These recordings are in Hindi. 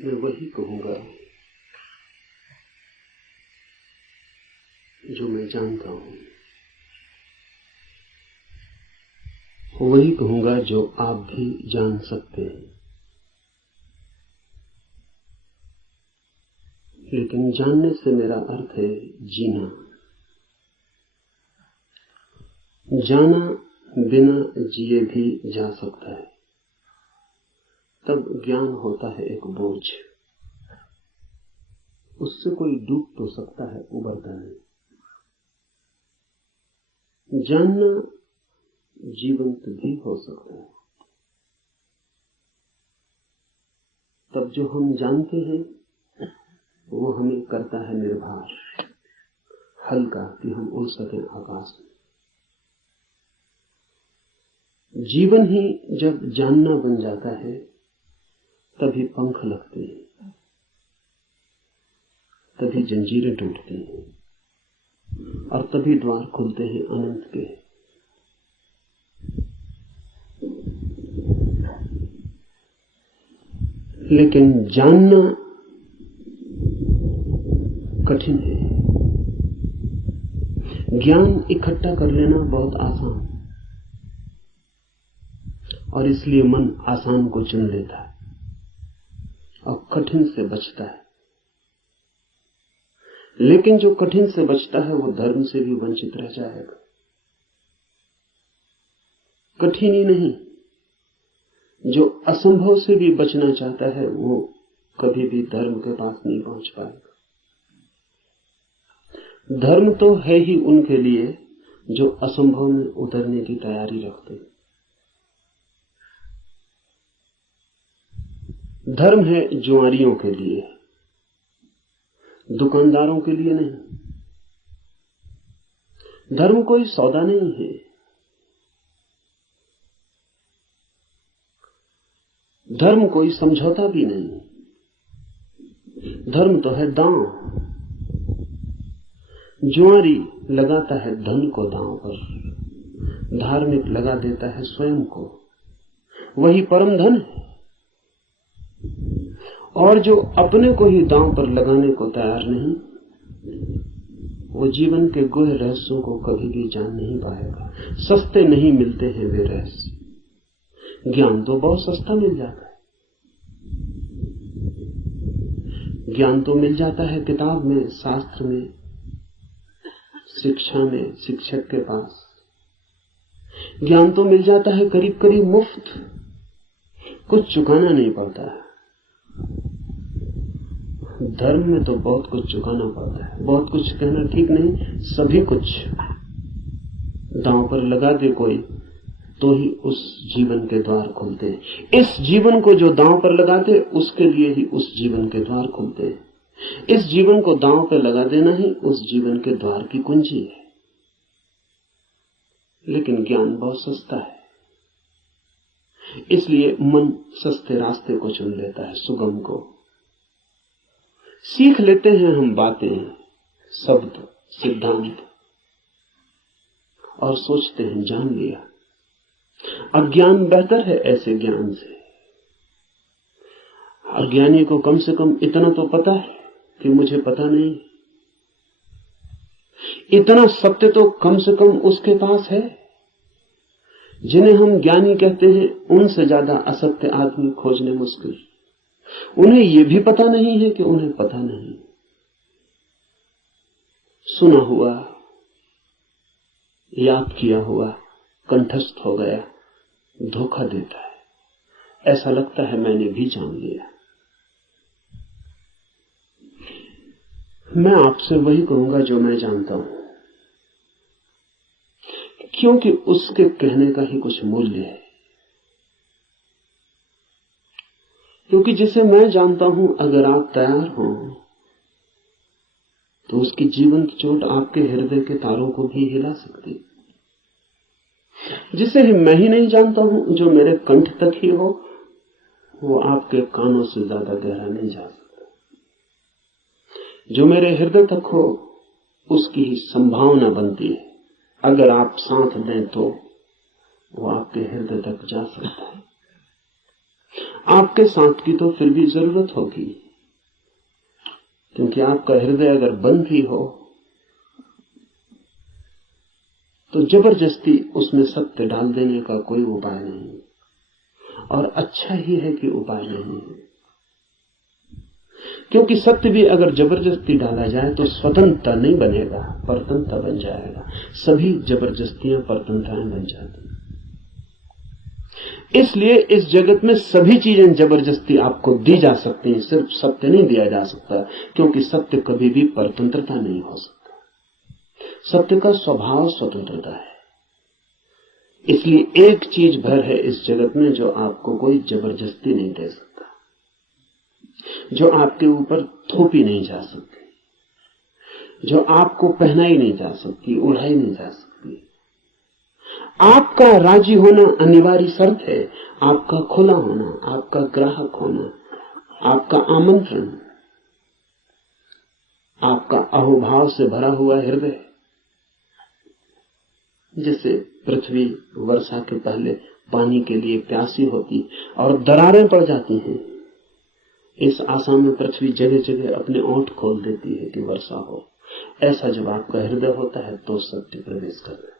मैं वही कहूंगा जो मैं जानता हूं, वही कहूंगा जो आप भी जान सकते हैं। लेकिन जानने से मेरा अर्थ है जीना। जाना बिना जिए भी जा सकता है, तब ज्ञान होता है एक बोझ। उससे कोई डूब तो सकता है, उबरता नहीं। जानना जीवंत भी हो सकता है, तब जो हम जानते हैं वो हमें करता है निर्भर, हल्का, कि हम उड़ सकें आकाश में। जीवन ही जब जानना बन जाता है तभी पंख लगते हैं, तभी जंजीरें टूटती हैं और तभी द्वार खुलते हैं अनंत के। लेकिन जानना कठिन है। ज्ञान इकट्ठा कर लेना बहुत आसान, और इसलिए मन आसान को चुन लेता है और कठिन से बचता है। लेकिन जो कठिन से बचता है वो धर्म से भी वंचित रह जाएगा। कठिन ही नहीं, जो असंभव से भी बचना चाहता है वो कभी भी धर्म के पास नहीं पहुंच पाएगा। धर्म तो है ही उनके लिए जो असंभव में उतरने की तैयारी रखते हैं। धर्म है जुआरियों के लिए, दुकानदारों के लिए नहीं। धर्म कोई सौदा नहीं है। धर्म कोई समझौता भी नहीं। धर्म तो है दांव। जुआरी लगाता है धन को दांव पर, धार्मिक लगा देता है स्वयं को। वही परम धन है। और जो अपने को ही दांव पर लगाने को तैयार नहीं, वो जीवन के गुह रहस्यों को कभी भी जान नहीं पाएगा। सस्ते नहीं मिलते हैं वे रहस्य। ज्ञान तो बहुत सस्ता मिल जाता है। ज्ञान तो मिल जाता है किताब में, शास्त्र में, शिक्षा में, शिक्षक के पास। ज्ञान तो मिल जाता है करीब करीब मुफ्त, कुछ चुकाना नहीं पड़ता है। धर्म में तो बहुत कुछ चुकाना पड़ता है। बहुत कुछ कहना ठीक नहीं, सभी कुछ दांव पर लगा दे कोई तो ही उस जीवन के द्वार खुलते हैं। इस जीवन को जो दांव पर लगा दे उसके लिए ही उस जीवन के द्वार खुलते हैं। इस जीवन को दांव पर लगा देना ही उस जीवन के द्वार की कुंजी है। लेकिन ज्ञान बहुत सस्ता है, इसलिए मन सस्ते रास्ते को चुन लेता है, सुगम को। सीख लेते हैं हम बातें, शब्द, सिद्धांत, और सोचते हैं जान लिया। अज्ञान बेहतर है ऐसे ज्ञान से। अज्ञानी को कम से कम इतना तो पता है कि मुझे पता नहीं। इतना सत्य तो कम से कम उसके पास है। जिन्हें हम ज्ञानी कहते हैं उनसे ज्यादा असत्य आदमी खोजने मुश्किल। उन्हें यह भी पता नहीं है कि उन्हें पता नहीं। सुना हुआ, याद किया हुआ कंठस्थ हो गया, धोखा देता है। ऐसा लगता है मैंने भी जान लिया। मैं आपसे वही कहूंगा जो मैं जानता हूं, क्योंकि उसके कहने का ही कुछ मूल्य है। क्योंकि जिसे मैं जानता हूं, अगर आप तैयार हो तो उसकी जीवंत चोट आपके हृदय के तारों को भी हिला सकती। जिसे मैं ही नहीं जानता हूं, जो मेरे कंठ तक ही हो, वो आपके कानों से ज्यादा गहरा नहीं जा सकता। जो मेरे हृदय तक हो, उसकी ही संभावना बनती है। अगर आप साथ दें तो वो आपके हृदय तक जा सकता है। आपके साथ की तो फिर भी जरूरत होगी, क्योंकि आपका हृदय अगर बंद भी हो तो जबरदस्ती उसमें सत्य डाल देने का कोई उपाय नहीं, और अच्छा ही है कि उपाय नहीं है। क्योंकि सत्य भी अगर जबरदस्ती डाला जाए तो स्वतंत्रता नहीं बनेगा, परतंत्रता बन जाएगा। सभी जबरदस्तियां परतंत्रताएं बन जाती। इसलिए इस जगत में सभी चीजें जबरदस्ती आपको दी जा सकती हैं, सिर्फ सत्य नहीं दिया जा सकता, क्योंकि सत्य कभी भी परतंत्रता नहीं हो सकता। सत्य का स्वभाव स्वतंत्रता है। इसलिए एक चीज भर है इस जगत में जो आपको कोई जबरदस्ती नहीं दे सकता, जो आपके ऊपर थोपी नहीं जा सकती, जो आपको पहनाई नहीं जा सकती, उड़ाई नहीं जा सकती। आपका राजी होना अनिवार्य शर्त है, आपका खुला होना, आपका ग्राहक होना, आपका आमंत्रण, आपका अहोभाव से भरा हुआ हृदय। जैसे पृथ्वी वर्षा के पहले पानी के लिए प्यासी होती और दरारें पड़ जाती हैं, इस आशा में पृथ्वी जगह जगह अपने ओंठ खोल देती है कि वर्षा हो। ऐसा जब आपका हृदय होता है तो सत्य प्रवेश कर रहा है।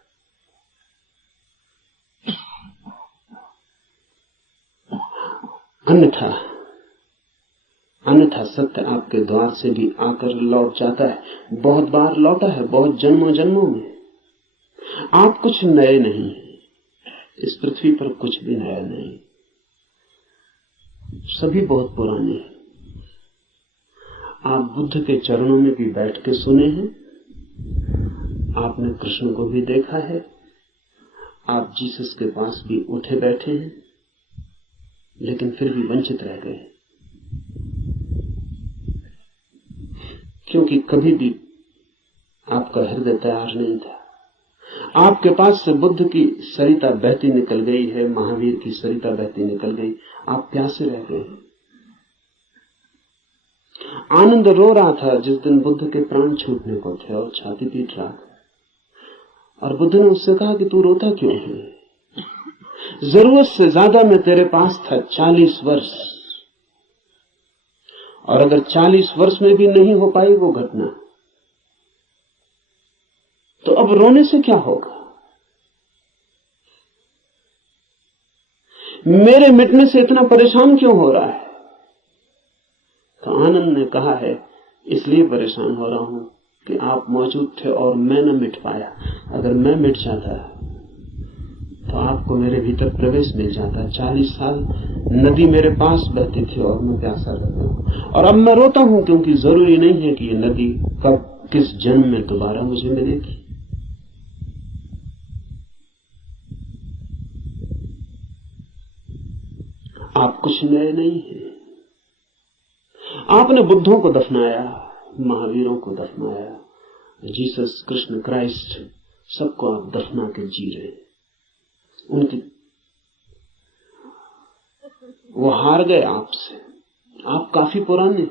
अन्यथा सत्य आपके द्वार से भी आकर लौट जाता है। बहुत बार लौटा है, बहुत जन्मों जन्मों में। आप कुछ नए नहीं, इस पृथ्वी पर कुछ भी नया नहीं, सभी बहुत पुराने हैं। आप बुद्ध के चरणों में भी बैठ के सुने हैं, आपने कृष्ण को भी देखा है, आप जीसस के पास भी उठे बैठे हैं, लेकिन फिर भी वंचित रह गए, क्योंकि कभी भी आपका हृदय तैयार नहीं था। आपके पास से बुद्ध की सरिता बहती निकल गई है, महावीर की सरिता बहती निकल गई, आप प्यासे रह गए। आनंद रो रहा था जिस दिन बुद्ध के प्राण छूटने को थे और छाती पीट रहा था, और बुद्ध ने उससे कहा कि तू रोता क्यों है? जरूरत से ज्यादा मैं तेरे पास था 40 वर्ष, और अगर 40 वर्ष में भी नहीं हो पाई वो घटना, तो अब रोने से क्या होगा? मेरे मिटने से इतना परेशान क्यों हो रहा है? तो आनंद ने कहा है, इसलिए परेशान हो रहा हूं कि आप मौजूद थे और मैं न मिट पाया। अगर मैं मिट जाता तो आपको मेरे भीतर प्रवेश मिल जाता। 40 साल नदी मेरे पास बहती थी और मैं प्यासा रहता हूं, और अब मैं रोता हूं क्योंकि जरूरी नहीं है कि ये नदी कब किस जन्म में दोबारा मुझे मिलेगी। आप कुछ नए नहीं हैं। आपने बुद्धों को दफनाया, महावीरों को दफनाया, जीसस, कृष्ण, क्राइस्ट, सबको आप दफना के जी रहे हैं। उनकी वो हार गए आपसे। आप काफी पुराने,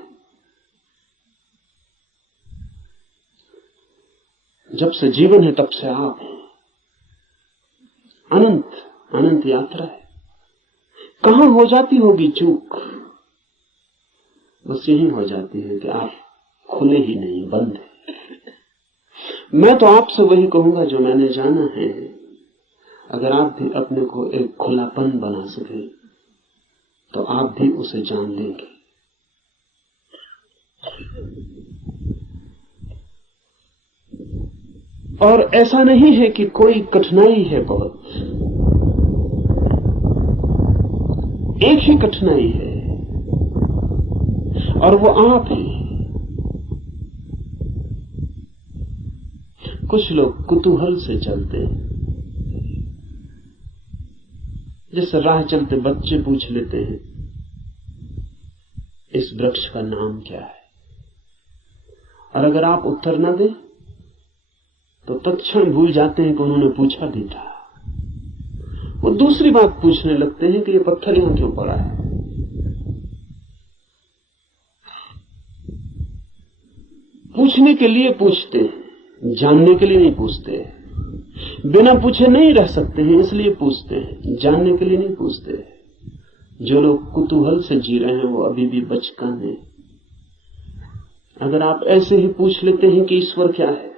जब से जीवन है तब से आप हैं। अनंत अनंत यात्रा है। कहां हो जाती होगी चूक? बस यही हो जाती है कि आप खुले ही नहीं, बंद है। मैं तो आपसे वही कहूंगा जो मैंने जाना है। अगर आप भी अपने को एक खुलापन बना सके तो आप भी उसे जान लेंगे। और ऐसा नहीं है कि कोई कठिनाई है, बहुत एक ही कठिनाई है, और वो आप हैं। कुछ लोग कुतूहल से चलते हैं, जैसे राह चलते बच्चे पूछ लेते हैं इस वृक्ष का नाम क्या है, और अगर आप उत्तर न दें तो तत्क्षण भूल जाते हैं कि उन्होंने पूछा भी था। वो दूसरी बात पूछने लगते हैं कि ये पत्थर यहां क्यों पड़ा है। पूछने के लिए पूछते हैं, जानने के लिए नहीं पूछते। बिना पूछे नहीं रह सकते हैं, इसलिए पूछते हैं, जानने के लिए नहीं पूछते। जो लोग कुतूहल से जी रहे हैं वो अभी भी बचकाने हैं। अगर आप ऐसे ही पूछ लेते हैं कि ईश्वर क्या है,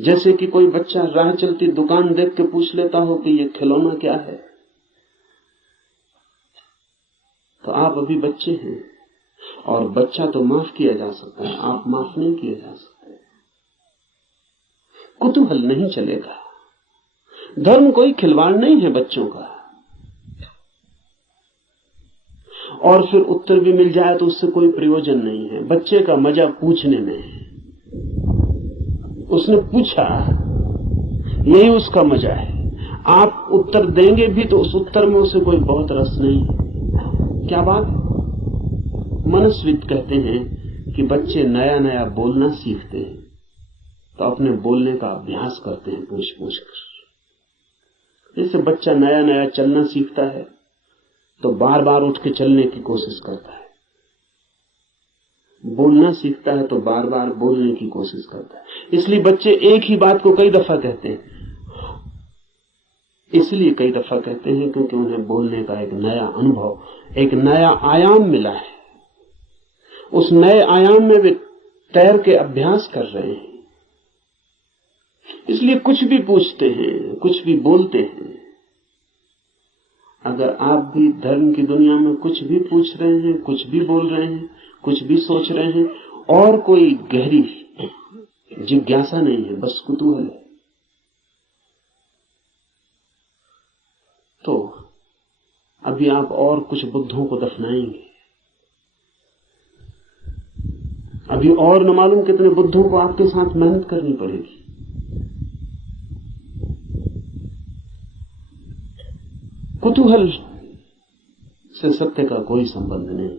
जैसे कि कोई बच्चा राह चलती दुकान देख के पूछ लेता हो कि ये खिलौना क्या है, तो आप अभी बच्चे हैं। और बच्चा तो माफ किया जा सकता है, आप माफ नहीं किए जा सकते। कुतूहल नहीं चलेगा। धर्म कोई खिलवाड़ नहीं है बच्चों का। और फिर उत्तर भी मिल जाए तो उससे कोई प्रयोजन नहीं है। बच्चे का मजा पूछने में है। उसने पूछा, यही उसका मजा है। आप उत्तर देंगे भी तो उस उत्तर में उसे कोई बहुत रस नहीं है। क्या बात? मनस्विद कहते हैं कि बच्चे नया नया बोलना सीखते हैं तो अपने बोलने का अभ्यास करते हैं पूछ पूछ कर। जैसे बच्चा नया नया चलना सीखता है तो बार बार उठ के चलने की कोशिश करता है, बोलना सीखता है तो बार बार बोलने की कोशिश करता है। इसलिए बच्चे एक ही बात को कई दफा कहते हैं। इसलिए कई दफा कहते हैं क्योंकि उन्हें बोलने का एक नया अनुभव, एक नया आयाम मिला है। उस नए आयाम में वे तैर के अभ्यास कर रहे हैं। इसलिए कुछ भी पूछते हैं, कुछ भी बोलते हैं। अगर आप भी धर्म की दुनिया में कुछ भी पूछ रहे हैं, कुछ भी बोल रहे हैं, कुछ भी सोच रहे हैं और कोई गहरी जिज्ञासा नहीं है, बस कुतूहल है, तो अभी आप और कुछ बुद्धों को दफनाएंगे। अभी और न मालूम कितने बुद्धों को आपके साथ मेहनत करनी पड़ेगी। कुतूहल से सत्य का कोई संबंध नहीं।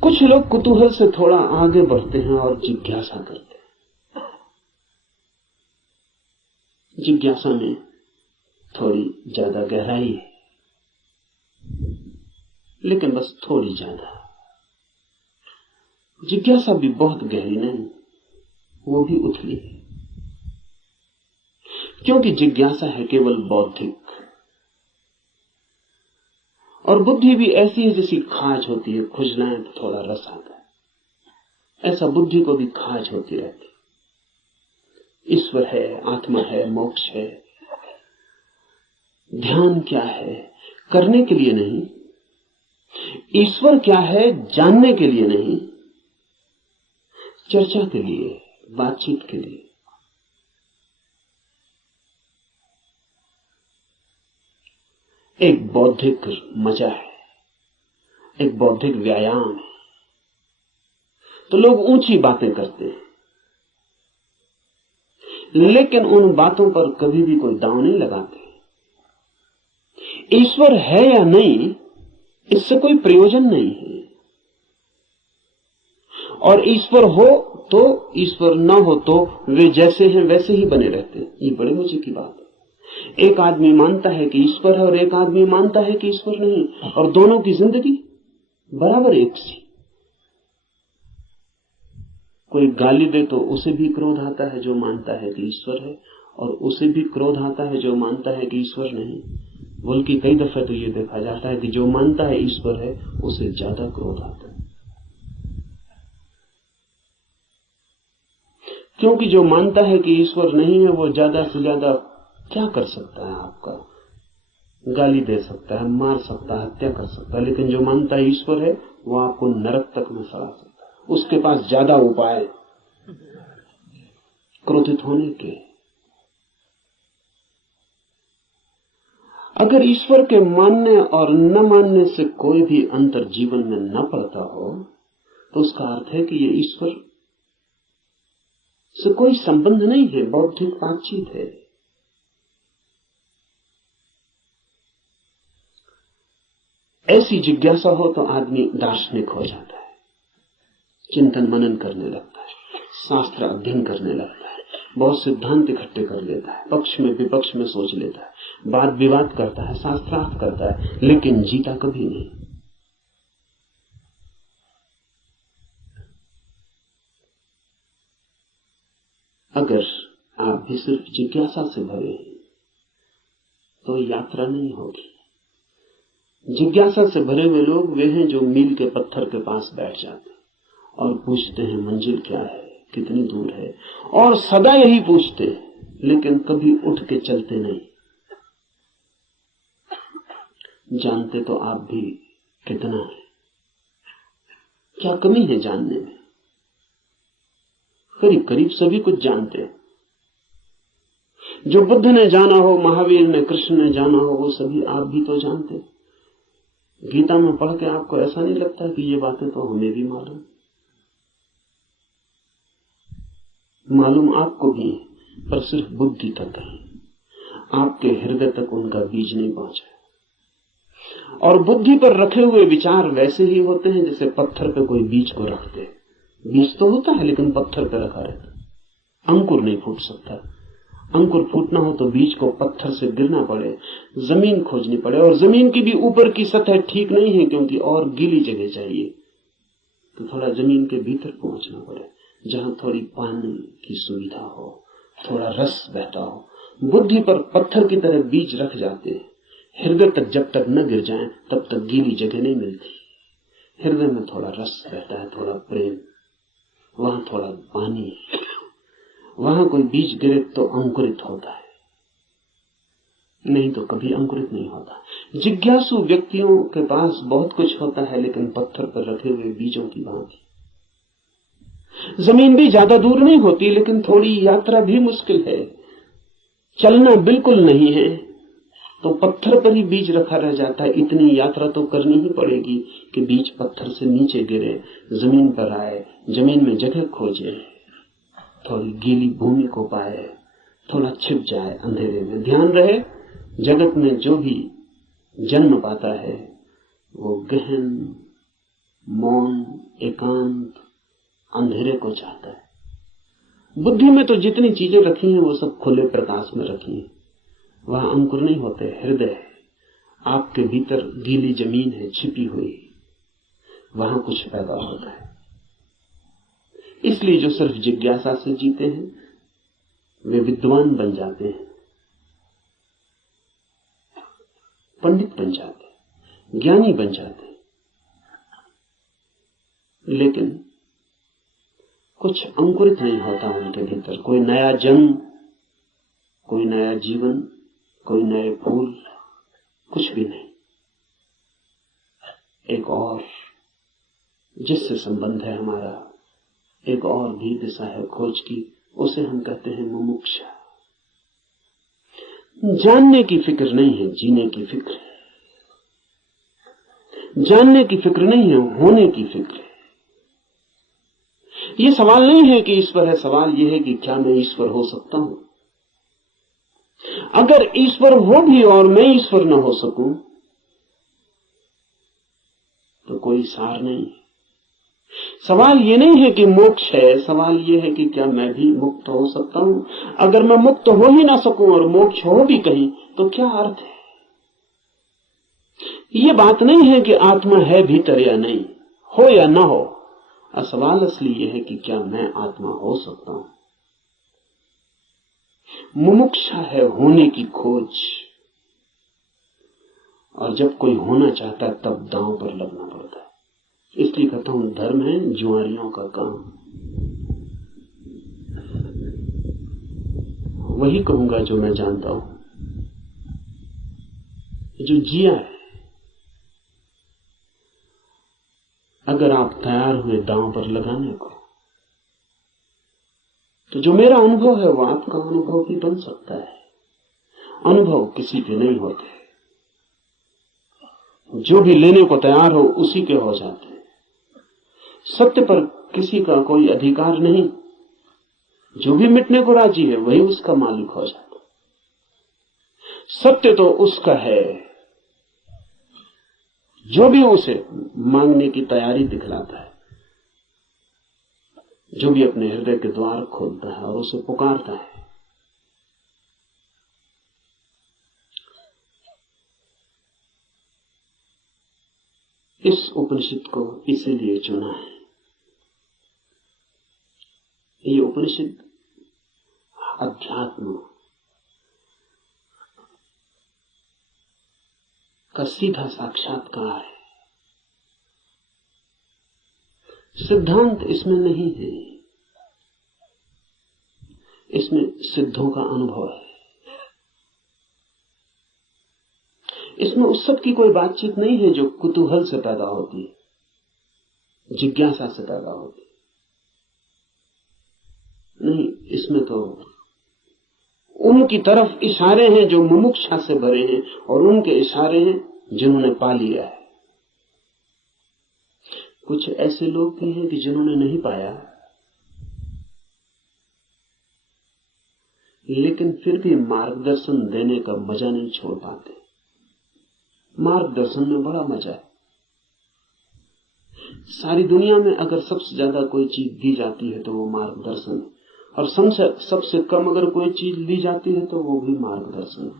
कुछ लोग कुतूहल से थोड़ा आगे बढ़ते हैं और जिज्ञासा करते हैं। जिज्ञासा में थोड़ी ज्यादा गहराई है, लेकिन बस थोड़ी ज्यादा। जिज्ञासा भी बहुत गहरी नहीं, वो भी उथली है, क्योंकि जिज्ञासा है केवल बौद्धिक। और बुद्धि भी ऐसी है जैसी खाज होती है, खुजलाएं तो थोड़ा रस आता है। ऐसा बुद्धि को भी खाज होती रहती। ईश्वर है, आत्मा है, मोक्ष है, ध्यान क्या है, करने के लिए नहीं। ईश्वर क्या है, जानने के लिए नहीं, चर्चा के लिए, बातचीत के लिए। एक बौद्धिक मजा है, एक बौद्धिक व्यायाम है। तो लोग ऊंची बातें करते हैं, लेकिन उन बातों पर कभी भी कोई दांव नहीं लगाते। ईश्वर है या नहीं, इससे कोई प्रयोजन नहीं है। और ईश्वर हो तो, ईश्वर न हो तो वे जैसे हैं वैसे ही बने रहते हैं। ये बड़े मजे की बात है। एक आदमी मानता है कि ईश्वर है और एक आदमी मानता है कि ईश्वर नहीं, और दोनों की जिंदगी बराबर एक सी। कोई गाली दे तो उसे भी क्रोध आता है जो मानता है कि ईश्वर है, और उसे भी क्रोध आता है जो मानता है कि ईश्वर नहीं। बल्कि कई दफे तो ये देखा जाता है कि जो मानता है ईश्वर है उसे ज्यादा क्रोध आता है, क्योंकि जो मानता है कि ईश्वर नहीं है वो ज्यादा से ज्यादा क्या कर सकता है? आपका गाली दे सकता है, मार सकता है, हत्या कर सकता है। लेकिन जो मानता है ईश्वर है वो आपको नरक तक में सड़ा सकता है। उसके पास ज्यादा उपाय क्रोधित होने के। अगर ईश्वर के मानने और न मानने से कोई भी अंतर जीवन में न पड़ता हो तो उसका अर्थ है कि ये ईश्वर से कोई संबंध नहीं है, बौद्धिक बातचीत है। ऐसी जिज्ञासा हो तो आदमी दार्शनिक हो जाता है, चिंतन मनन करने लगता है, शास्त्र अध्ययन करने लगता है, बहुत सिद्धांत इकट्ठे कर लेता है, पक्ष में विपक्ष में सोच लेता है, वाद विवाद करता है, शास्त्रार्थ करता है, लेकिन जीता कभी नहीं। अगर आप भी सिर्फ जिज्ञासा से भरे हैं तो यात्रा नहीं होगी। जिज्ञासा से भरे हुए लोग वे हैं जो मील के पत्थर के पास बैठ जाते हैं और पूछते हैं मंजिल क्या है, कितनी दूर है, और सदा यही पूछते हैं, लेकिन कभी उठ के चलते नहीं। जानते तो आप भी कितना है, क्या कमी है जानने में? करीब करीब सभी कुछ जानते हैं। जो बुद्ध ने जाना हो, महावीर ने, कृष्ण ने जाना हो, वो सभी आप भी तो जानते हैं। गीता में पढ़ के आपको ऐसा नहीं लगता कि ये बातें तो हमें भी मालूम आपको भी, पर सिर्फ बुद्धि तक है, आपके हृदय तक उनका बीज नहीं पहुंचा। और बुद्धि पर रखे हुए विचार वैसे ही होते हैं जैसे पत्थर पे कोई बीज को रखते हैं। बीज तो होता है लेकिन पत्थर पे रखा रहता, अंकुर नहीं फूट सकता। अंकुर फूटना हो तो बीज को पत्थर से गिरना पड़े, जमीन खोजनी पड़े, और जमीन की भी ऊपर की सतह ठीक नहीं है क्योंकि और गीली जगह चाहिए, तो थोड़ा जमीन के भीतर पहुंचना पड़े जहां थोड़ी पानी की सुविधा हो, थोड़ा रस बहता हो। बुद्धि पर पत्थर की तरह बीज रख जाते हैं, हृदय तक जब तक न गिर जाएं तब तक गीली जगह नहीं मिलती। हृदय में थोड़ा रस रहता है, थोड़ा प्रेम, वहां थोड़ा पानी, वहां कोई बीज गिरे तो अंकुरित होता है, नहीं तो कभी अंकुरित नहीं होता। जिज्ञासु व्यक्तियों के पास बहुत कुछ होता है, लेकिन पत्थर पर रखे हुए बीजों की भांति। जमीन भी ज्यादा दूर नहीं होती, लेकिन थोड़ी यात्रा भी मुश्किल है, चलना बिल्कुल नहीं है, तो पत्थर पर ही बीज रखा रह जाता है। इतनी यात्रा तो करनी ही पड़ेगी कि बीज पत्थर से नीचे गिरे, जमीन पर आए, जमीन में जगह खोजे, थोड़ी गीली भूमि को पाए, थोड़ा छिप जाए अंधेरे में। ध्यान रहे, जगत में जो भी जन्म पाता है वो गहन, मौन, एकांत, अंधेरे को चाहता है। बुद्धि में तो जितनी चीजें रखी हैं वो सब खुले प्रकाश में रखी हैं, वहां अंकुर नहीं होते। हृदय है, आपके भीतर गीली जमीन है छिपी हुई, वहां कुछ पैदा होता है। इसलिए जो सिर्फ जिज्ञासा से जीते हैं वे विद्वान बन जाते हैं, पंडित बन जाते हैं, ज्ञानी बन जाते हैं, लेकिन कुछ अंकुरित नहीं होता उनके भीतर। कोई नया जन्म, कोई नया जीवन, कोई नए फूल, कुछ भी नहीं। एक और जिससे संबंध है हमारा, एक और भी दिशा है खोज की, उसे हम कहते हैं मुमुक्षा। जानने की फिक्र नहीं है, जीने की फिक्र है। जानने की फिक्र नहीं है, होने की फिक्र है। ये सवाल नहीं है कि ईश्वर है, सवाल यह है कि क्या मैं ईश्वर हो सकता हूं। अगर ईश्वर हो भी और मैं ईश्वर न हो सकूं तो कोई सार नहीं। सवाल ये नहीं है कि मोक्ष है, सवाल ये है कि क्या मैं भी मुक्त हो सकता हूं। अगर मैं मुक्त हो ही ना सकूं और मोक्ष हो भी कहीं तो क्या अर्थ है। ये बात नहीं है कि आत्मा है भीतर या नहीं, हो या ना हो। सवाल असली यह है कि क्या मैं आत्मा हो सकता हूं। मुमुक्षा है होने की खोज, और जब कोई होना चाहता है तब दांव पर लगना पड़ता है। इसलिए कहता हूं धर्म है जुआरियों का काम। वही कहूंगा जो मैं जानता हूं, जो जिया है। अगर आप तैयार हुए दांव पर लगाने को, तो जो मेरा अनुभव है वो आपका अनुभव भी बन सकता है। अनुभव किसी के नहीं होते, जो भी लेने को तैयार हो उसी के हो जाते हैं। सत्य पर किसी का कोई अधिकार नहीं, जो भी मिटने को राजी है वही उसका मालिक हो जाता। सत्य तो उसका है जो भी उसे मांगने की तैयारी दिखलाता है, जो भी अपने हृदय के द्वार खोलता है और उसे पुकारता है। इस उपनिषद को इसीलिए चुना है। ये उपनिषद अध्यात्म, का सीधा साक्षात्कार है। सिद्धांत इसमें नहीं है, इसमें सिद्धों का अनुभव है। इसमें उस सब की कोई बातचीत नहीं है जो कुतूहल से पैदा होती है, जिज्ञासा से पैदा होती है। नहीं, इसमें तो उनकी तरफ इशारे हैं जो मुमुक्षा से भरे हैं, और उनके इशारे हैं जिन्होंने पा लिया है। कुछ ऐसे लोग भी हैं कि जिन्होंने नहीं पाया, लेकिन फिर भी मार्गदर्शन देने का मजा नहीं छोड़ पाते। मार्गदर्शन में बड़ा मजा है। सारी दुनिया में अगर सबसे ज्यादा कोई चीज दी जाती है तो वो मार्गदर्शन है, और सबसे कम अगर कोई चीज ली जाती है तो वो भी मार्गदर्शन है।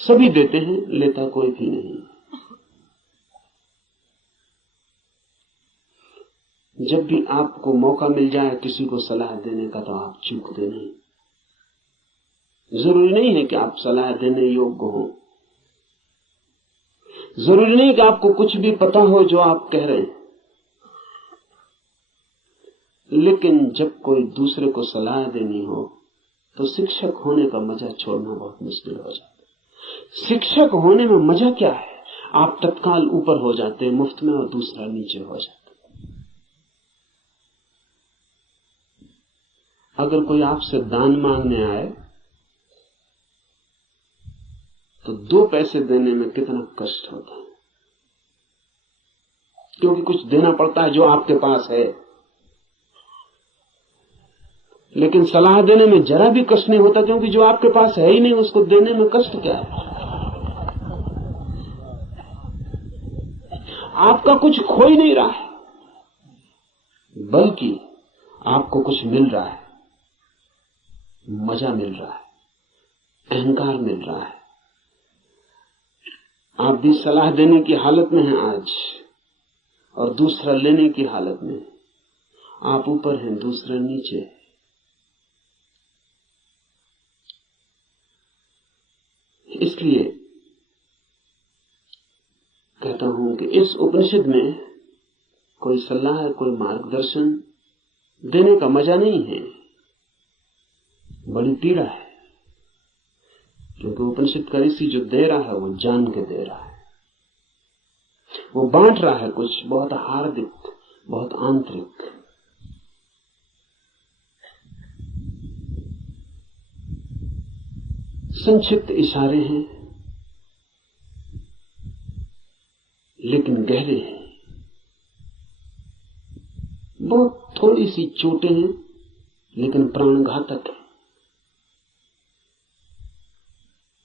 सभी देते हैं, लेता कोई भी नहीं। जब भी आपको मौका मिल जाए किसी को सलाह देने का, तो आप चूकते नहीं। जरूरी नहीं है कि आप सलाह देने योग्य हो, जरूरी नहीं कि आपको कुछ भी पता हो जो आप कह रहे हैं, लेकिन जब कोई दूसरे को सलाह देनी हो तो शिक्षक होने का मजा छोड़ना बहुत मुश्किल हो जाता है। शिक्षक होने में मजा क्या है? आप तत्काल ऊपर हो जाते हैं मुफ्त में, और दूसरा नीचे हो जाता है। अगर कोई आपसे दान मांगने आए तो 2 पैसे देने में कितना कष्ट होता है, क्योंकि कुछ देना पड़ता है जो आपके पास है। लेकिन सलाह देने में जरा भी कष्ट नहीं होता, क्योंकि जो आपके पास है ही नहीं, उसको देने में कष्ट क्या है? आपका कुछ खो ही नहीं रहा है, बल्कि आपको कुछ मिल रहा है, मजा मिल रहा है, अहंकार मिल रहा है। आप भी सलाह देने की हालत में हैं आज, और दूसरा लेने की हालत में। आप ऊपर हैं, दूसरा नीचे। इसलिए कहता हूं कि इस उपनिषद में कोई सलाह, कोई मार्गदर्शन देने का मजा नहीं है, बड़ी पीड़ा है। क्योंकि उपनिषद का ऋषि जो दे रहा है वो जान के दे रहा है, वो बांट रहा है कुछ बहुत हार्दिक, बहुत आंतरिक। संक्षिप्त इशारे हैं, लेकिन गहरे हैं। बहुत थोड़ी सी चोटें हैं, लेकिन प्राणघातक है।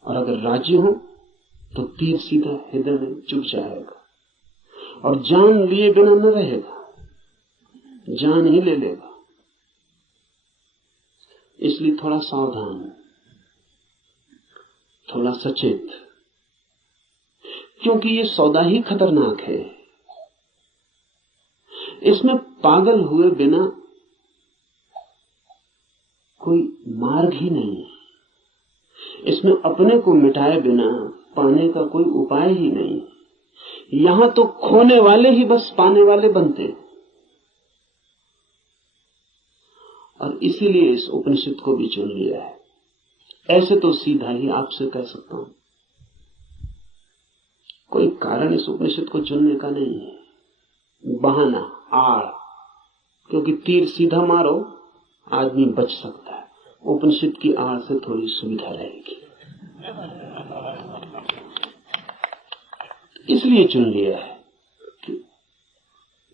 और अगर राजी हो तो तीर सीधा हृदय में चुभ जाएगा, और जान लिए बिना न रहेगा, जान ही ले लेगा। इसलिए थोड़ा सावधान, थोड़ा सचेत, क्योंकि ये सौदा ही खतरनाक है। इसमें पागल हुए बिना कोई मार्ग ही नहीं है। इसमें अपने को मिटाए बिना पाने का कोई उपाय ही नहीं। यहां तो खोने वाले ही बस पाने वाले बनते, और इसीलिए इस उपनिषद को भी चुन लिया है। ऐसे तो सीधा ही आपसे कह सकता हूं, कोई कारण इस उपनिषद को चुनने का नहीं है। बहाना, आड़, क्योंकि तीर सीधा मारो आदमी बच सकता है, उपनिषद की आड़ से थोड़ी सुविधा रहेगी, इसलिए चुन लिया है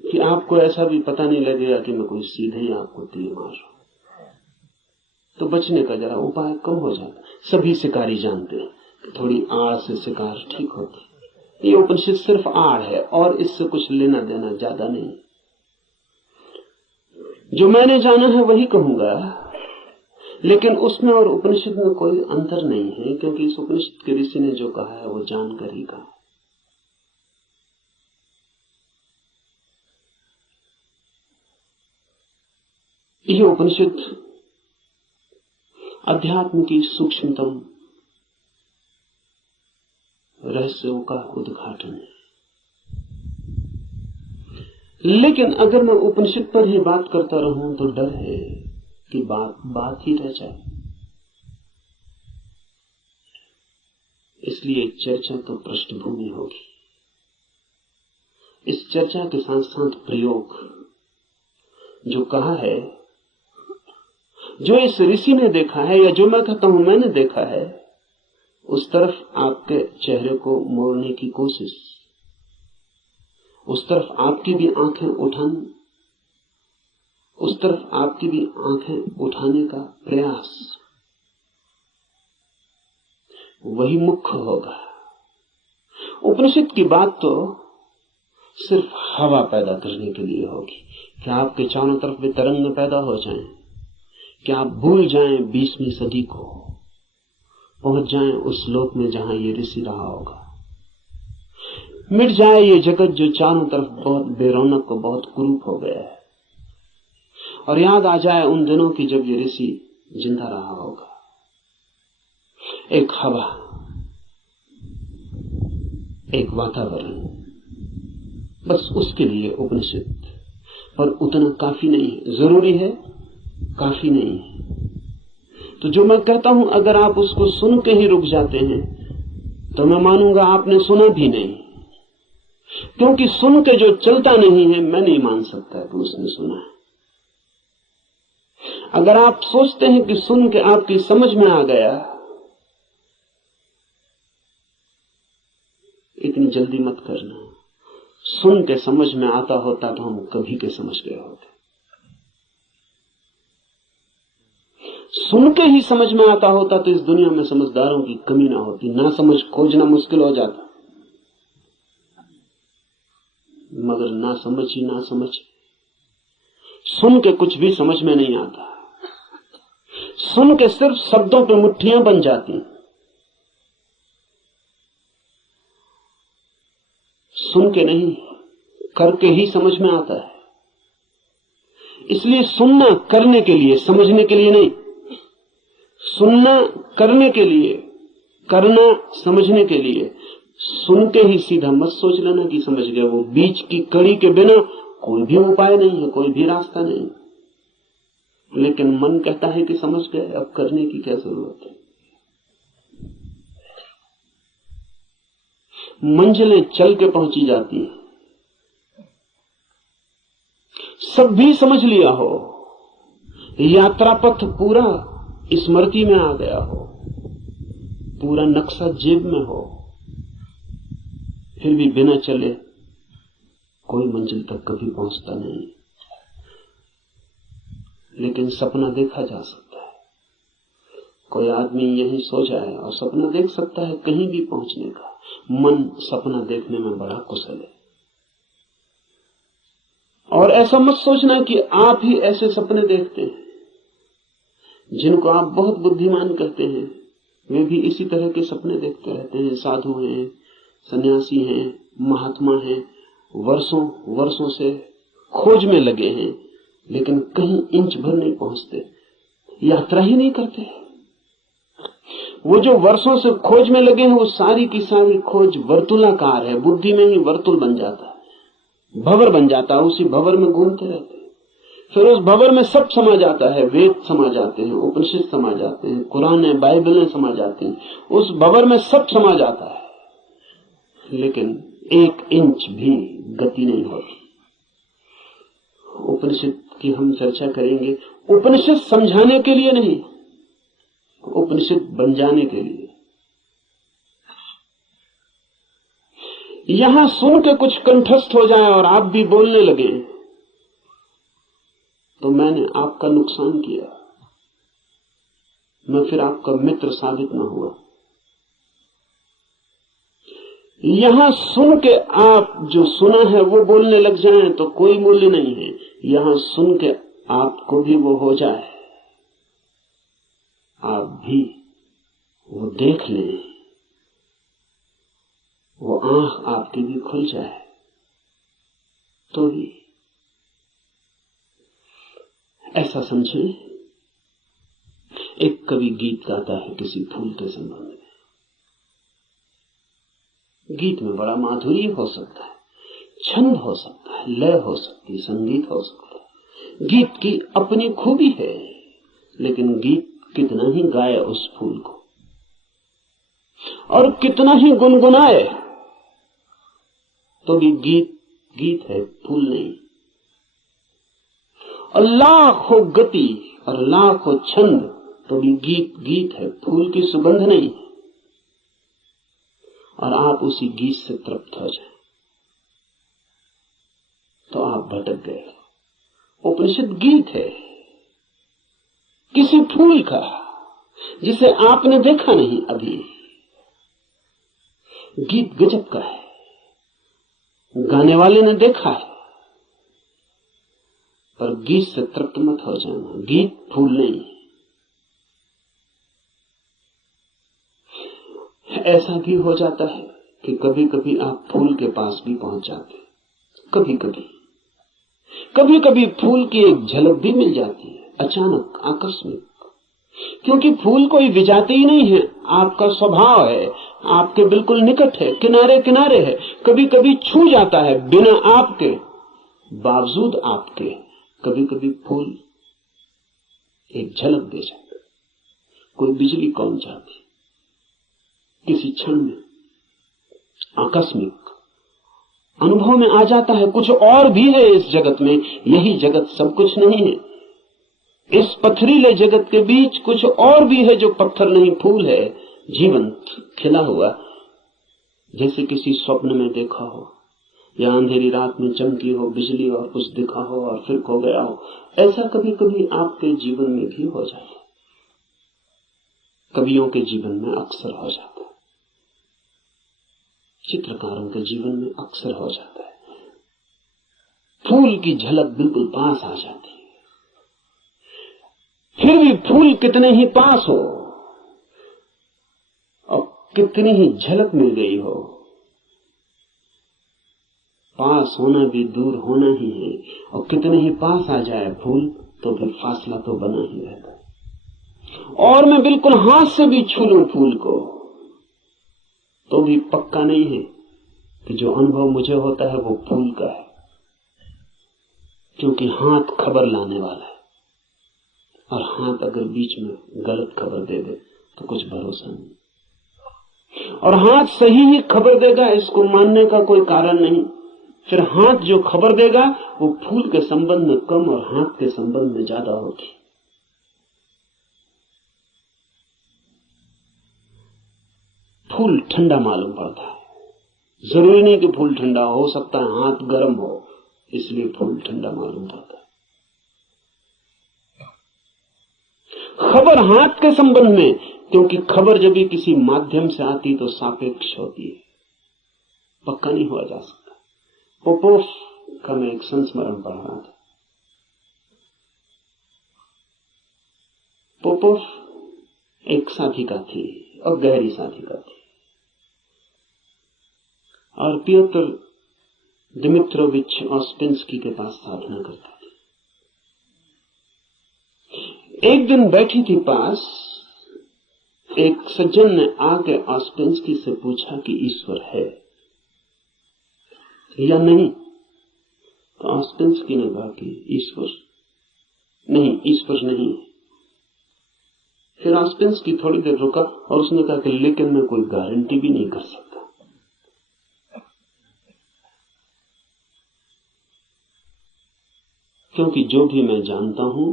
कि आपको ऐसा भी पता नहीं लगेगा कि मैं कोई सीधे ही आपको तीर मार रहा हूं। तो बचने का जरा उपाय कम हो जाता। सभी शिकारी जानते हैं कि थोड़ी आड़ से शिकार ठीक होती। ये उपनिषद सिर्फ आड़ है, और इससे कुछ लेना देना ज्यादा नहीं। जो मैंने जाना है वही कहूंगा, लेकिन उसमें और उपनिषद में कोई अंतर नहीं है, क्योंकि इस उपनिषद के ऋषि ने जो कहा है वो जानकर ही कहा। यह उपनिषद अध्यात्म की सूक्ष्मतम रहस्यों का उद्घाटन है। लेकिन अगर मैं उपनिषद पर ही बात करता रहूं तो डर है कि बात ही रह जाए। इसलिए चर्चा तो पृष्ठभूमि होगी। इस चर्चा के साथ साथ प्रयोग, जो कहा है, जो इस ऋषि ने देखा है, या जो मैं कहता हूं मैंने देखा है, उस तरफ आपके चेहरे को मोड़ने की कोशिश, उस तरफ आपकी भी आंखें उठाने का प्रयास, वही मुख्य होगा। उपनिषद की बात तो सिर्फ हवा पैदा करने के लिए होगी कि आपके चारों तरफ वे तरंग पैदा हो जाएं, कि आप भूल जाएं 20वीं सदी को, पहुंच जाएं उस लोक में जहां ये ऋषि रहा होगा। मिट जाए ये जगत जो चारों तरफ बहुत बेरौनक और बहुत कुरूप हो गया है, और याद आ जाए उन दिनों की जब ये ऋषि जिंदा रहा होगा। एक हवा, एक वातावरण, बस उसके लिए उपनिषद। पर उतना काफी नहीं है, जरूरी है, काफी नहीं है। तो जो मैं कहता हूं, अगर आप उसको सुन के ही रुक जाते हैं तो मैं मानूंगा आपने सुना भी नहीं, क्योंकि सुन के जो चलता नहीं है, मैं नहीं मान सकता कि उसने सुना है। अगर आप सोचते हैं कि सुन के आपकी समझ में आ गया, इतनी जल्दी मत करना। सुन के समझ में आता होता तो हम कभी के समझ गए होते। सुन के ही समझ में आता होता तो इस दुनिया में समझदारों की कमी ना होती, ना समझ खोजना मुश्किल हो जाता। मगर ना समझ ही ना समझ, सुन के कुछ भी समझ में नहीं आता। सुन के सिर्फ शब्दों पे मुट्ठियां बन जाती। सुन के नहीं, करके ही समझ में आता है। इसलिए सुनना करने के लिए, समझने के लिए नहीं। सुनना करने के लिए, करना समझने के लिए। सुन के ही सीधा मत सोच लेना कि समझ गए। वो बीच की कड़ी के बिना कोई भी उपाय नहीं है, कोई भी रास्ता नहीं। लेकिन मन कहता है कि समझ गए, अब करने की क्या जरूरत है। मंजिलें चल के पहुंची जाती हैं। सब भी समझ लिया हो, यात्रा पथ पूरा स्मृति में आ गया हो, पूरा नक्शा जेब में हो, फिर भी बिना चले कोई मंजिल तक कभी पहुंचता नहीं। लेकिन सपना देखा जा सकता है। कोई आदमी यहीं सो जाए और सपना देख सकता है कहीं भी पहुंचने का। मन सपना देखने में बड़ा कुशल है। और ऐसा मत सोचना कि आप ही ऐसे सपने देखते हैं। जिनको आप बहुत बुद्धिमान कहते हैं, वे भी इसी तरह के सपने देखते रहते हैं। साधु हैं, सन्यासी हैं, महात्मा हैं, वर्षों से खोज में लगे हैं, लेकिन कहीं इंच भर नहीं पहुंचते, यात्रा ही नहीं करते। वो जो वर्षों से खोज में लगे हैं, वो सारी की सारी खोज वर्तुलाकार है। बुद्धि में ही वर्तुल बन जाता है, भंवर बन जाता है। उसी भंवर में घूमते रहते हैं। फिर उस भंवर में सब समा जाता है। वेद समा जाते हैं, उपनिषद समा जाते हैं, कुरान बाइबलें समा जाती हैं। उस भंवर में सब समा जाता है, लेकिन एक इंच भी गति नहीं होती। उपनिषद की हम चर्चा करेंगे, उपनिषद समझाने के लिए नहीं, उपनिषद बन जाने के लिए। यहां सुन के कुछ कंठस्थ हो जाए और आप भी बोलने लगे तो मैंने आपका नुकसान किया, मैं फिर आपका मित्र साबित ना हुआ। यहां सुन के आप जो सुना है वो बोलने लग जाएं तो कोई मूल्य नहीं है। यहां सुन के आपको भी वो हो जाए, आप भी वो देख लें, वो आंख आपकी भी खुल जाए, तो भी ऐसा समझें। एक कवि गीत गाता है किसी फूल के संबंध में। गीत में बड़ा माधुर्य हो सकता है, छंद हो सकता है, लय हो सकती है, संगीत हो सकता है। गीत की अपनी खूबी है, लेकिन गीत कितना ही गाए उस फूल को और कितना ही गुनगुनाए, तो भी गीत गीत है, फूल नहीं। और लाखों गति और लाखों छंद, तो भी गीत गीत है, फूल की सुगंध नहीं। और आप उसी गीत से तृप्त हो जाए तो आप भटक गए। उपनिषद गीत है किसी फूल का जिसे आपने देखा नहीं अभी। गीत गजब का है, गाने वाले ने देखा है, पर गीत से तृप्त मत हो जाना। गीत फूल नहीं। ऐसा भी हो जाता है कि कभी कभी आप फूल के पास भी पहुंच जाते, कभी कभी फूल की एक झलक भी मिल जाती है, अचानक, आकस्मिक। क्योंकि फूल कोई विजाती ही नहीं है, आपका स्वभाव है, आपके बिल्कुल निकट है, किनारे किनारे है। कभी कभी छू जाता है बिना आपके, बावजूद आपके। कभी कभी फूल एक झलक दे जाता, कोई बिजली कौन जाती किसी क्षण में, आकस्मिक अनुभव में आ जाता है। कुछ और भी है इस जगत में, यही जगत सब कुछ नहीं है। इस पथरीले जगत के बीच कुछ और भी है जो पत्थर नहीं, फूल है, जीवंत खिला हुआ, जैसे किसी स्वप्न में देखा हो या अंधेरी रात में चमकी हो बिजली और कुछ दिखा हो और फिर खो गया हो। ऐसा कभी कभी आपके जीवन में भी हो जाता है, कवियों के जीवन में अक्सर हो जाता है, चित्रकारों के जीवन में अक्सर हो जाता है। फूल की झलक बिल्कुल पास आ जाती है, फिर भी फूल कितने ही पास हो और कितनी ही झलक मिल गई हो, पास होना भी दूर होना ही है। और कितने ही पास आ जाए फूल तो भी फासला तो बना ही रहता है। और मैं बिल्कुल हाथ से भी छू लूं फूल को तो भी पक्का नहीं है कि जो अनुभव मुझे होता है वो फूल का है, क्योंकि हाथ खबर लाने वाला है, और हाथ अगर बीच में गलत खबर दे दे तो कुछ भरोसा नहीं। और हाथ सही ही खबर देगा, इसको मानने का कोई कारण नहीं। फिर हाथ जो खबर देगा वो फूल के संबंध में कम और हाथ के संबंध में ज्यादा होगी। फूल ठंडा मालूम पड़ता है, जरूरी नहीं कि फूल ठंडा हो सकता है हाथ गर्म हो, इसलिए फूल ठंडा मालूम पड़ता है। खबर हाथ के संबंध में, क्योंकि खबर जब भी किसी माध्यम से आती तो सापेक्ष होती है, पक्का नहीं हुआ जा सकता। पोपोफ का मैं एक संस्मरण पढ़ रहा था। पोपोफ एक साधिका थी और गहरी साधिका थी, और पियोत्र दिमित्रोविच ऑस्पेंस्की के पास साधना करता था। एक दिन बैठी थी पास, एक सज्जन ने आके ऑस्पेंस्की से पूछा कि ईश्वर है या नहीं। तो ऑस्पेंस्की ने कहा कि ईश्वर नहीं। फिर ऑस्पेंस्की थोड़ी देर रुका और उसने कहा कि लेकिन मैं कोई गारंटी भी नहीं कर सकता। क्योंकि जो भी मैं जानता हूं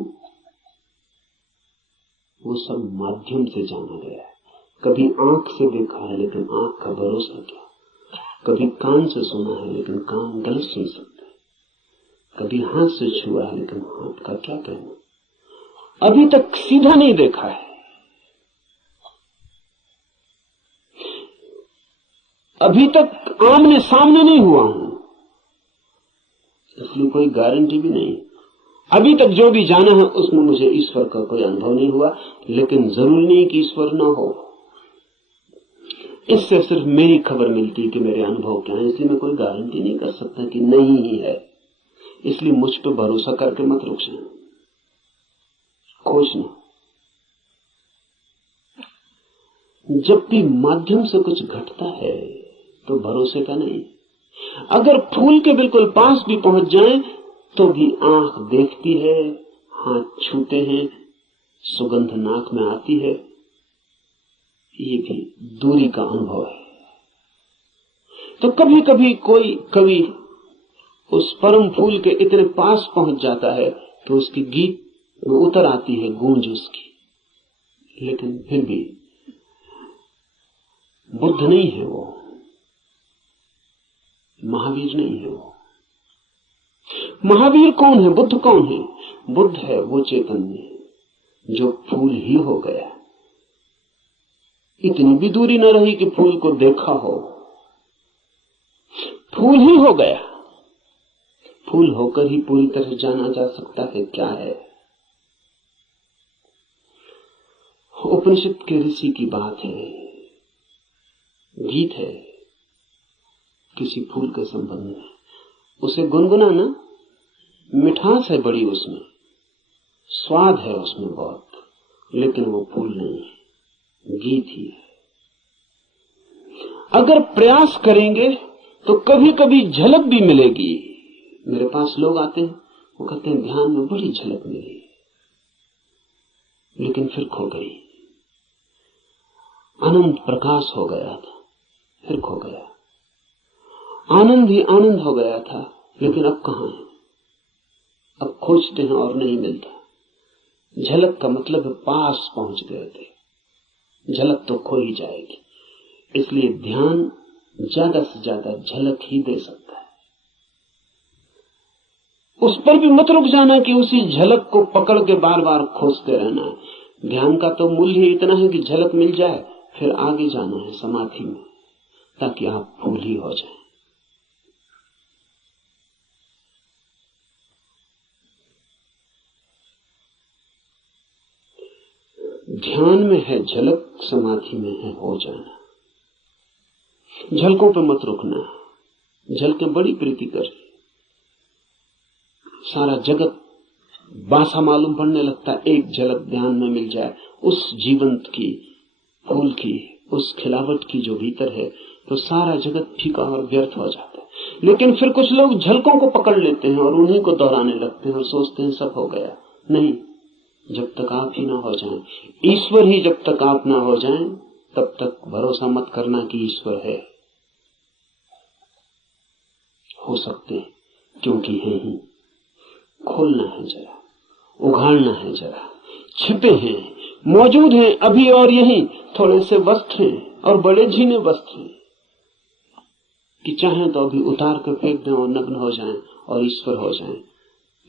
वो सब माध्यम से जाना गया है। कभी आंख से देखा है लेकिन आंख का भरोसा क्या, कभी कान से सुना है लेकिन कान गलत सुन सकते हैं, कभी हाथ से छुआ है लेकिन हाथ का क्या कहना। अभी तक सीधा नहीं देखा है, अभी तक आमने सामने नहीं हुआ हूं, इसलिए कोई गारंटी भी नहीं। अभी तक जो भी जाना है उसमें मुझे ईश्वर का कोई अनुभव नहीं हुआ, लेकिन जरूरी नहीं कि ईश्वर ना हो। इससे सिर्फ मेरी खबर मिलती है कि मेरे अनुभव क्या है, इसलिए मैं कोई गारंटी नहीं कर सकता कि नहीं ही है। इसलिए मुझ पर भरोसा करके मत रुक जाना, खोजना। जब भी माध्यम से कुछ घटता है तो भरोसे का नहीं। अगर फूल के बिल्कुल पास भी पहुंच जाएं तो भी आंख देखती है, हाथ छूते हैं, सुगंध नाक में आती है, ये भी दूरी का अनुभव है। तो कभी कभी कोई कवि उस परम फूल के इतने पास पहुंच जाता है तो उसके गीत में उतर आती है गूंज उसकी, लेकिन फिर भी बुद्ध नहीं है वो, महावीर नहीं है वो। महावीर कौन है, बुद्ध कौन है? बुद्ध है वो चैतन्य जो फूल ही हो गया। इतनी भी दूरी न रही कि फूल को देखा हो, फूल ही हो गया। फूल होकर ही पूरी तरह जाना जा सकता है क्या है। उपनिषद के ऋषि की बात है, गीत है किसी फूल के संबंध में, उसे गुनगुनाना, मिठास है बड़ी उसमें, स्वाद है उसमें बहुत, लेकिन वो फूल नहीं है, गीत ही है। अगर प्रयास करेंगे तो कभी कभी झलक भी मिलेगी। मेरे पास लोग आते हैं, वो कहते हैं ध्यान में बड़ी झलक मिली, लेकिन फिर खो गई। अनंत प्रकाश हो गया था, फिर खो गया। आनंद ही आनंद हो गया था, लेकिन अब कहां है? अब खोजते हैं और नहीं मिलता। झलक का मतलब है पास पहुंच गए थे, झलक तो खो ही जाएगी। इसलिए ध्यान ज्यादा से ज्यादा झलक ही दे सकता है। उस पर भी मत रुक जाना कि उसी झलक को पकड़ के बार बार खोजते रहना है। ध्यान का तो मूल्य ही इतना है कि झलक मिल जाए, फिर आगे जाना है समाधि में, ताकि आप फूल ही हो जाएं। ध्यान में है झलक, समाधि में है हो जाना। झलकों पे मत रुकना। झलकें बड़ी प्रीति कर, सारा जगत बासा मालूम पड़ने लगता है। एक झलक ध्यान में मिल जाए उस जीवंत की, फूल की, उस खिलावट की जो भीतर है, तो सारा जगत फीका और व्यर्थ हो जाता है। लेकिन फिर कुछ लोग झलकों को पकड़ लेते हैं और उन्हीं को दोहराने लगते हैं और सोचते हैं सब हो गया। नहीं, जब तक आप ही ना हो जाएं, ईश्वर ही जब तक आप ना हो जाएं, तब तक भरोसा मत करना कि ईश्वर है। हो सकते हैं, क्योंकि है ही। खोलना है जरा, उघाड़ना है जरा। छिपे हैं, मौजूद हैं अभी और यहीं, थोड़े से वस्त्र हैं और बड़े झीने वस्त्र हैं कि चाहें तो अभी उतार कर फेंक दें और नग्न हो जाएं और ईश्वर हो जाएं।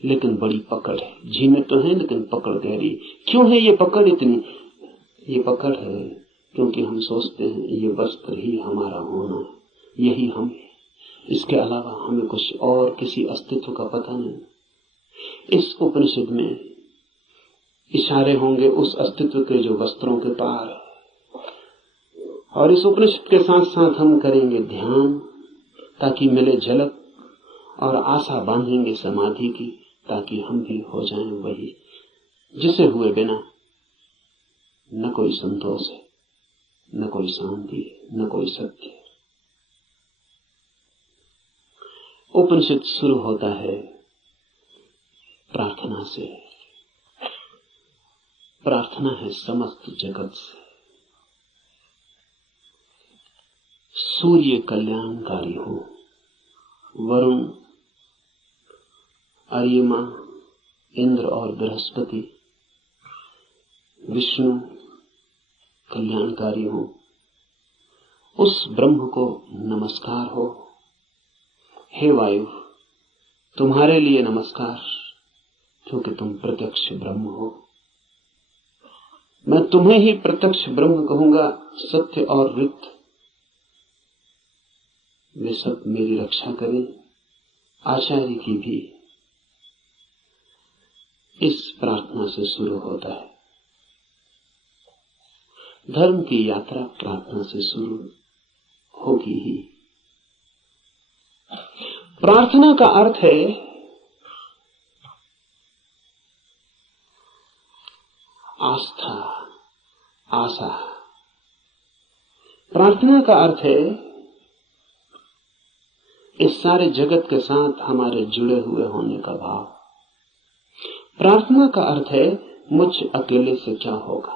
लेकिन बड़ी पकड़ है। झीने तो हैं लेकिन पकड़ गहरी। क्यों है ये पकड़ इतनी? ये पकड़ है क्योंकि हम सोचते हैं ये वस्त्र ही हमारा होना, यही हम है, इसके अलावा हमें कुछ और किसी अस्तित्व का पता नहीं। इस उपनिषद में इशारे होंगे उस अस्तित्व के जो वस्त्रों के पार है, और इस उपनिषद के साथ साथ हम करेंगे ध्यान ताकि मिले झलक, और आशा बांधेंगे समाधि की ताकि हम भी हो जाएं वही जिसे हुए बिना न कोई संतोष है, न कोई शांति है, न कोई सत्य है। उपनिषद शुरू होता है प्रार्थना से। प्रार्थना है समस्त जगत से। सूर्य कल्याणकारी हो, वरुण, अर्यमा, इंद्र और बृहस्पति, विष्णु कल्याणकारी हो, उस ब्रह्म को नमस्कार हो। हे वायु, तुम्हारे लिए नमस्कार, क्योंकि तुम प्रत्यक्ष ब्रह्म हो। मैं तुम्हें ही प्रत्यक्ष ब्रह्म कहूंगा। सत्य और ऋत वे सब मेरी रक्षा करें, आचार्य की भी। इस प्रार्थना से शुरू होता है। धर्म की यात्रा प्रार्थना से शुरू होगी ही। प्रार्थना का अर्थ है आस्था, आशा। प्रार्थना का अर्थ है इस सारे जगत के साथ हमारे जुड़े हुए होने का भाव। प्रार्थना का अर्थ है मुझ अकेले से क्या होगा,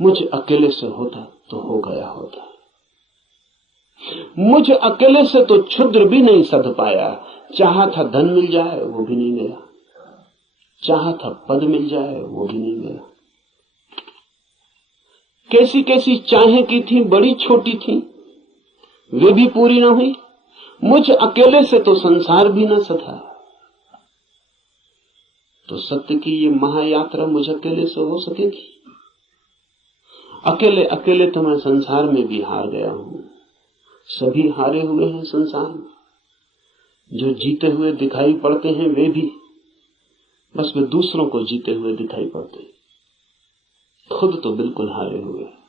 मुझ अकेले से होता तो हो गया होता, मुझ अकेले से तो क्षुद्र भी नहीं सध पाया। चाहा था धन मिल जाए वो भी नहीं मिला, चाहा था पद मिल जाए वो भी नहीं मिला। कैसी कैसी चाहें की थी, बड़ी छोटी थी, वे भी पूरी ना हुई। मुझ अकेले से तो संसार भी न सधा। तो सत्य की ये महायात्रा मुझ अकेले से हो सकेगी? अकेले अकेले तो मैं संसार में भी हार गया हूं। सभी हारे हुए हैं संसार में। जो जीते हुए दिखाई पड़ते हैं वे भी, बस वे दूसरों को जीते हुए दिखाई पड़ते हैं, खुद तो बिल्कुल हारे हुए हैं।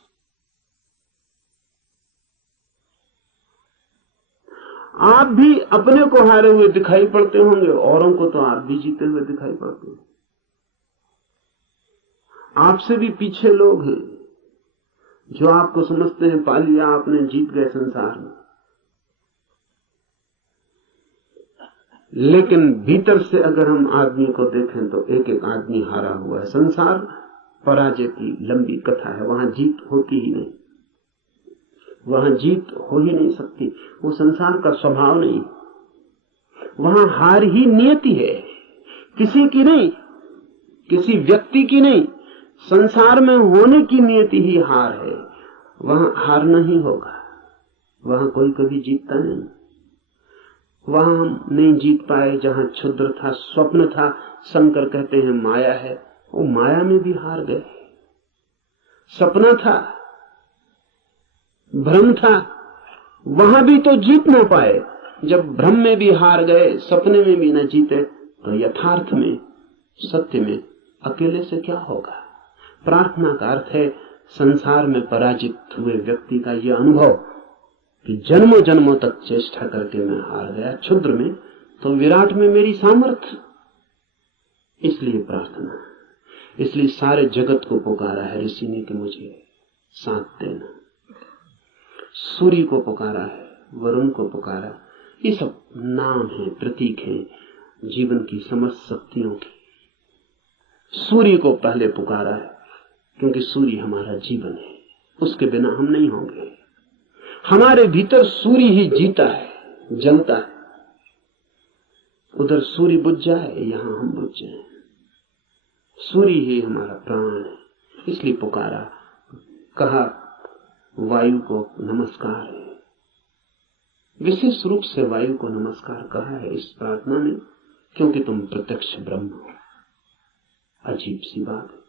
आप भी अपने को हारे हुए दिखाई पड़ते होंगे, औरों को तो आप भी जीते हुए दिखाई पड़ते हैं। आपसे भी पीछे लोग हैं जो आपको समझते हैं पा लिया आपने, जीत गए संसार में। लेकिन भीतर से अगर हम आदमी को देखें तो एक एक आदमी हारा हुआ है। संसार पराजय की लंबी कथा है, वहां जीत होती ही नहीं, वहां जीत हो ही नहीं सकती। वो संसार का स्वभाव नहीं, वहां हार ही नियति है, किसी की नहीं, किसी व्यक्ति की नहीं, संसार में होने की नियति ही हार है। वहां हारना ही होगा, वहां कोई कभी जीतता नहीं। वहां हम नहीं जीत पाए जहां क्षुद्र था, स्वप्न था, शंकर कहते हैं माया है, वो माया में भी हार गए। सपना था, भ्रम था, वहां भी तो जीत ना पाए। जब भ्रम में भी हार गए, सपने में भी न जीते, तो यथार्थ में, सत्य में अकेले से क्या होगा? प्रार्थना का अर्थ है संसार में पराजित हुए व्यक्ति का यह अनुभव कि जन्मों जन्मों तक चेष्टा करके मैं हार गया, क्षुद्र में तो विराट में मेरी सामर्थ्य। इसलिए प्रार्थना, इसलिए सारे जगत को पुकारा है ऋषि ने कि मुझे साथ देना। सूर्य को पुकारा है, वरुण को पुकारा, ये सब नाम है, प्रतीक है जीवन की समस्त शक्तियों की। सूर्य को पहले पुकारा है क्योंकि सूर्य हमारा जीवन है, उसके बिना हम नहीं होंगे। हमारे भीतर सूर्य ही जीता है, जलता है। उधर सूर्य बुझ जाए, यहां हम बुझ जाए। सूर्य ही हमारा प्राण है, इसलिए पुकारा। कहा वायु को नमस्कार है, विशेष रूप से वायु को नमस्कार कहा है इस प्रार्थना में, क्योंकि तुम प्रत्यक्ष ब्रह्म हो। अजीब सी बात है,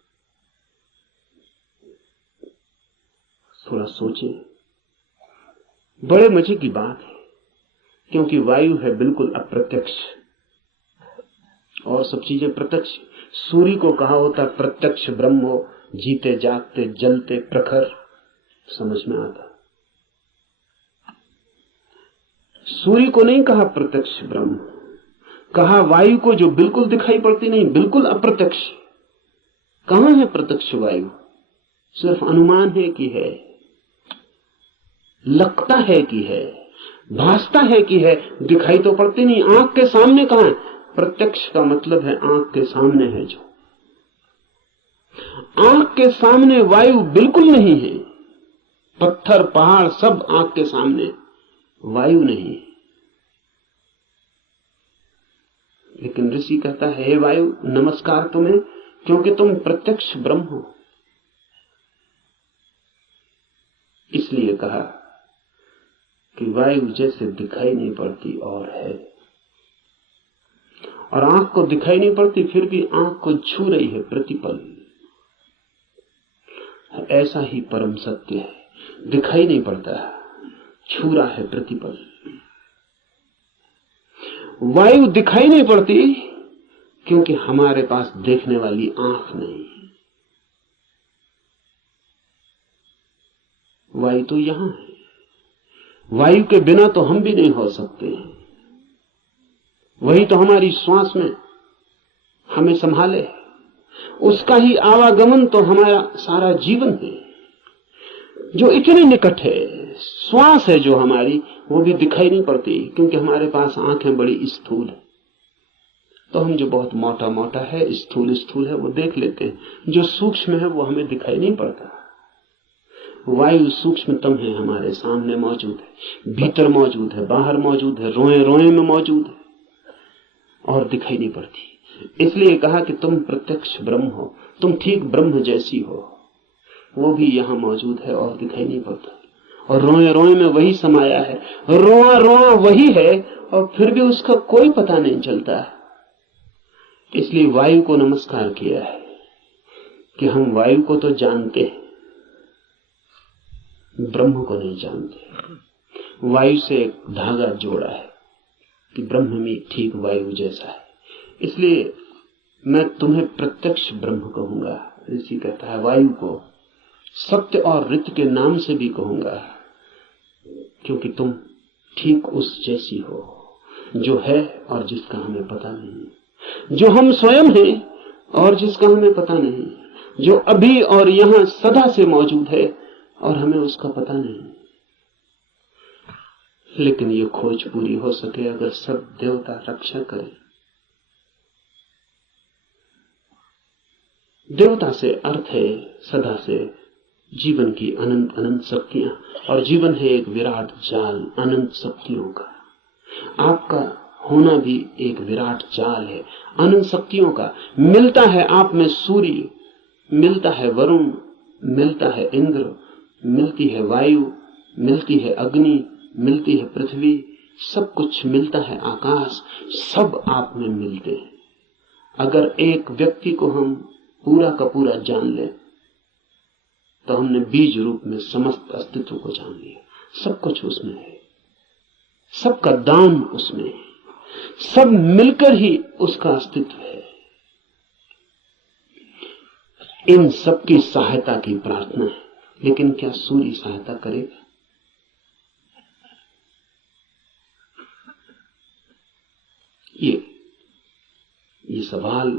थोड़ा सोचें। बड़े मजे की बात है, क्योंकि वायु है बिल्कुल अप्रत्यक्ष और सब चीजें प्रत्यक्ष। सूर्य को कहा होता प्रत्यक्ष ब्रह्म हो, जीते जागते जलते प्रखर, समझ में आता। सूर्य को नहीं कहा प्रत्यक्ष ब्रह्म, कहा वायु को जो बिल्कुल दिखाई पड़ती नहीं, बिल्कुल अप्रत्यक्ष। कहां है प्रत्यक्ष वायु? सिर्फ अनुमान है कि है, लगता है कि है, भासता है कि है, दिखाई तो पड़ती नहीं। आंख के सामने कहां है? प्रत्यक्ष का मतलब है आंख के सामने है। जो आंख के सामने वायु बिल्कुल नहीं है, पत्थर पहाड़ सब आंख के सामने, वायु नहीं। लेकिन ऋषि कहता है हे वायु नमस्कार तुम्हें, क्योंकि तुम प्रत्यक्ष ब्रह्म हो। इसलिए कहा कि वायु जैसे दिखाई नहीं पड़ती और है, और आंख को दिखाई नहीं पड़ती फिर भी आंख को छू रही है प्रतिपल। ऐसा ही परम सत्य है, दिखाई नहीं पड़ता, छू रहा है प्रतिपल। वायु दिखाई नहीं पड़ती क्योंकि हमारे पास देखने वाली आंख नहीं। वायु तो यहां है, वायु के बिना तो हम भी नहीं हो सकते। वही तो हमारी श्वास में हमें संभाले, उसका ही आवागमन तो हमारा सारा जीवन है, जो इतने निकट है। श्वास है जो हमारी, वो भी दिखाई नहीं पड़ती, क्योंकि हमारे पास आंखें बड़ी स्थूल है। तो हम जो बहुत मोटा मोटा है, स्थूल स्थूल है, वो देख लेते हैं। जो सूक्ष्म है वो हमें दिखाई नहीं पड़ता। वायु सूक्ष्मतम है, हमारे सामने मौजूद है, भीतर मौजूद है, बाहर मौजूद है, रोए रोए में मौजूद है, और दिखाई नहीं पड़ती। इसलिए कहा कि तुम प्रत्यक्ष ब्रह्म हो, तुम ठीक ब्रह्म जैसी हो। वो भी यहाँ मौजूद है और दिखाई नहीं पड़ता, और रोए रोए में वही समाया है, रोआ रोआ वही है, और फिर भी उसका कोई पता नहीं चलता। इसलिए वायु को नमस्कार किया है कि हम वायु को तो जानते हैं, ब्रह्म को नहीं जानते। वायु से एक धागा जोड़ा है कि ब्रह्म में ठीक वायु जैसा है। इसलिए मैं तुम्हें प्रत्यक्ष ब्रह्म कहूंगा। ऋषि कहता है वायु को सत्य और ऋत के नाम से भी कहूंगा, क्योंकि तुम ठीक उस जैसी हो जो है और जिसका हमें पता नहीं, जो हम स्वयं हैं और जिसका हमें पता नहीं, जो अभी और यहां सदा से मौजूद है और हमें उसका पता नहीं। लेकिन ये खोज पूरी हो सके अगर सब देवता रक्षा करें। देवता से अर्थ है सदा से जीवन की अनंत अनंत शक्तियां, और जीवन है एक विराट जाल अनंत शक्तियों का। आपका होना भी एक विराट जाल है अनंत शक्तियों का। मिलता है आप में सूर्य, मिलता है वरुण, मिलता है इंद्र, मिलती है वायु, मिलती है अग्नि, मिलती है पृथ्वी, सब कुछ मिलता है आकाश, सब आप में मिलते हैं। अगर एक व्यक्ति को हम पूरा का पूरा जान ले तो हमने बीज रूप में समस्त अस्तित्व को जान लिया। सब कुछ उसमें है, सबका दान उसमें है, सब मिलकर ही उसका अस्तित्व है। इन सब की सहायता की प्रार्थना है, लेकिन क्या सूर्य सहायता करेगा? ये सवाल